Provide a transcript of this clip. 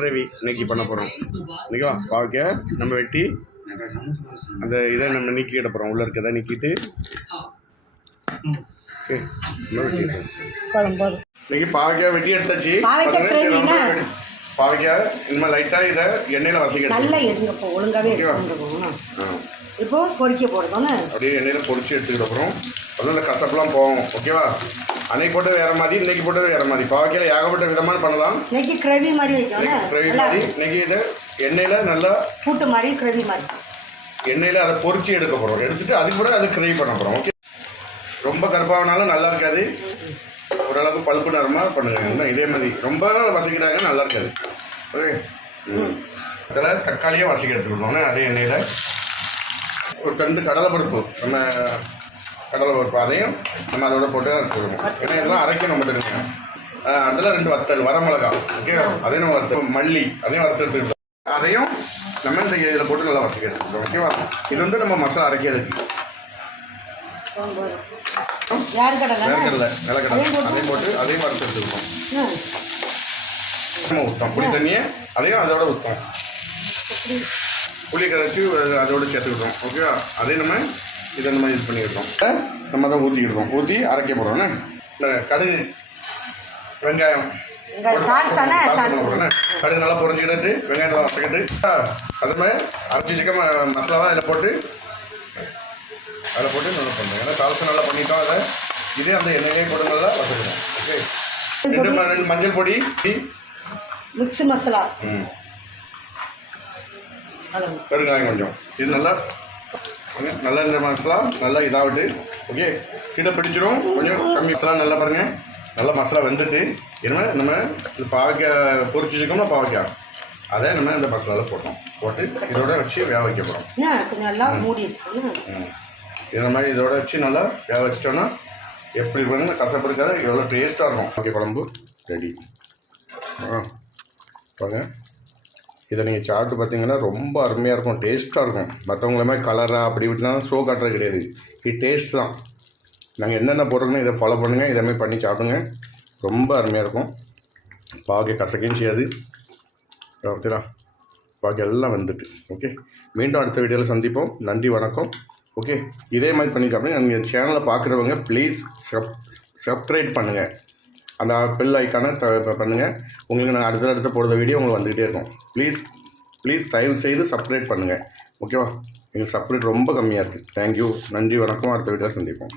Gravy இன்னைக்கு பண்ண போகிறோம். ஓகேவா? பாவக்காய் நம்ம வெட்டி அந்த இதை நம்ம நீக்கிட போகிறோம். உள்ளே இருக்கிறத நீக்கிட்டு இன்னைக்கு பாவக்காய் வெட்டி எடுத்தாச்சு. பாவக்காய் இனிமேல் லைட்டாக இதை எண்ணெயில் வசக்க நல்லா எடுங்கப்போ ஒழுங்காகவே இப்போ பொரிக்க போடுறோம். அப்படியே எண்ணெயில் பொரிச்சு எடுத்துக்கிட்ட அப்புறம் அதுவும் இந்த கசப்பெலாம் போகும். ஓகேவா? அன்னைக்கு போட்டது வேறு மாதிரி, இன்னைக்கு போட்டது வேறு மாதிரி. பாவக்காயில் ஏகப்பட்ட விதமான பண்ணலாம். இன்னைக்கு கிரேவி மாதிரி வைக்கணும். கிரேவி மாதிரி இன்னைக்கு இதை எண்ணெயில் நல்லா கூட்டு மாதிரி கிரேவி மாதிரி எண்ணெயில் அதை பொரிச்சு எடுக்க போகிறோம். எடுத்துகிட்டு அதுக்கு கூட அதை கிரேவி பண்ண போகிறோம். ஓகே, ரொம்ப கருப்பாகனாலும் நல்லா இருக்காது. ஓரளவுக்கு பழுப்பு நேரமாக பண்ணுங்க. இதே மாதிரி ரொம்ப வசிக்கிறாங்க நல்லா இருக்காது. ஓகே, அதில் தக்காளியை வசிக்க எடுத்துக்கிட்டோம்னா அதே எண்ணெயில் ஒரு 2 கடலைப்பருப்பு, நம்ம கடலைப்பருப்பு அதையும் நம்ம அதோட போட்டு எடுத்துக்கணும். ஏன்னா இதெல்லாம் அரைக்கணும் பார்த்துருங்க. அதில் 2 வத்தல் வரமிளகா. ஓகே, அதையும் நம்ம வறுத்து மல்லி அதையும் வறுத்து எடுத்துக்கிட்டோம். அதையும் நம்ம இந்த இதில் போட்டு நல்லா வசக்க எடுத்துக்கிட்டோம். ஓகேவா? இது வந்து நம்ம மசாலா அரைக்கிறதுக்கு வேர்க்கடலை நிலக்கடலை அதையும் போட்டு அதையும் வறுத்து எடுத்துக்கிட்டோம். நம்ம ஊற்றோம் புளி தண்ணியை, அதையும் அதோட ஊற்றோம். புளி கரைச்சி அதோடு சேர்த்துக்கிட்டோம். ஓகேவா? அதையும் நம்ம இதை நம்ம யூஸ் பண்ணிக்கிட்டோம். நம்ம அதை ஊற்றிக்கிட்டோம். ஊற்றி அரைக்க போகிறோம்ண்ணே. இந்த கடுகு வெங்காயம் கடுகு நல்லா பொரிஞ்சுக்கிட்டு வெங்காயம் நல்லா வசக்கிட்டு அது மாதிரி அரைச்சி வச்சுக்க மசாலா அதில் போட்டு நல்லா பண்ணுறோம். ஏன்னா தால்சா நல்லா பண்ணிட்டோம். அதை இதே அந்த எண்ணெயிலே போட்டு நல்லா வசக்கணும். ஓகே, 2 மஞ்சள் பொடி, மிக்ஸ் மசாலா, பெருங்காயம் கொஞ்சம். இது நல்லா இந்த மசாலா நல்லா இதாகிட்டு. ஓகே, கீழே பிடிச்சிடும். கொஞ்சம் கம்மி மசாலா நல்லா பாருங்கள். நல்லா மசாலா வெந்துட்டு இனிமேல் நம்ம இந்த பாவக்காய் பொரிச்சு வச்சுக்கோம்னா பாவக்காய் அதை நம்ம இந்த மசாலாவில் போட்டு இதோட வச்சு வேக வைக்க போகிறோம். நல்லா மூடி இந்த மாதிரி இதோட வச்சு நல்லா வேக வச்சிட்டோன்னா எப்படி இருப்பாங்க கசப்பு இருக்காது, எவ்வளோ டேஸ்ட்டாக இருக்கும். ஓகே, குழம்பு ரெடி. பாருங்க, இதை நீங்கள் சாப்பிட்டு பார்த்தீங்கன்னா ரொம்ப அருமையாக இருக்கும், டேஸ்ட்டாக இருக்கும். மற்றவங்கள மாதிரி கலராக அப்படி விட்டுனா ஷோ காட்டுறது கிடையாது. இது டேஸ்ட் தான். நாங்கள் என்னென்ன போடுறோன்னு இதை ஃபாலோ பண்ணுங்கள். இதே மாதிரி பண்ணி சாப்பிடுங்க, ரொம்ப அருமையாக இருக்கும். பாவக்காய் கசக்கையும் செய்யாது. ஓகேடா, பாவக்காய் எல்லாம் வந்துட்டு. ஓகே, மீண்டும் அடுத்த வீடியோவில் சந்திப்போம். நன்றி, வணக்கம். ஓகே, இதே மாதிரி பண்ணி சாப்பிடுங்க. நீங்கள் சேனலை பார்க்குறவங்க ப்ளீஸ் சப்ஸ்கிரைப் பண்ணுங்கள். அந்த பெல் ஐக்கானை பண்ணுங்கள். உங்களுக்கு நான் அடுத்த போடுற வீடியோ உங்களுக்கு வந்துக்கிட்டே இருக்கும். ப்ளீஸ் தயவு செய்து சப்ஸ்கிரைப் பண்ணுங்கள். ஓகேவா? எங்களுக்கு சப்ஸ்கிரைப் ரொம்ப கம்மியாக இருக்குது. தேங்க்யூ, நன்றி, வணக்கம். அடுத்த வீடியோவில் சந்திப்போம்.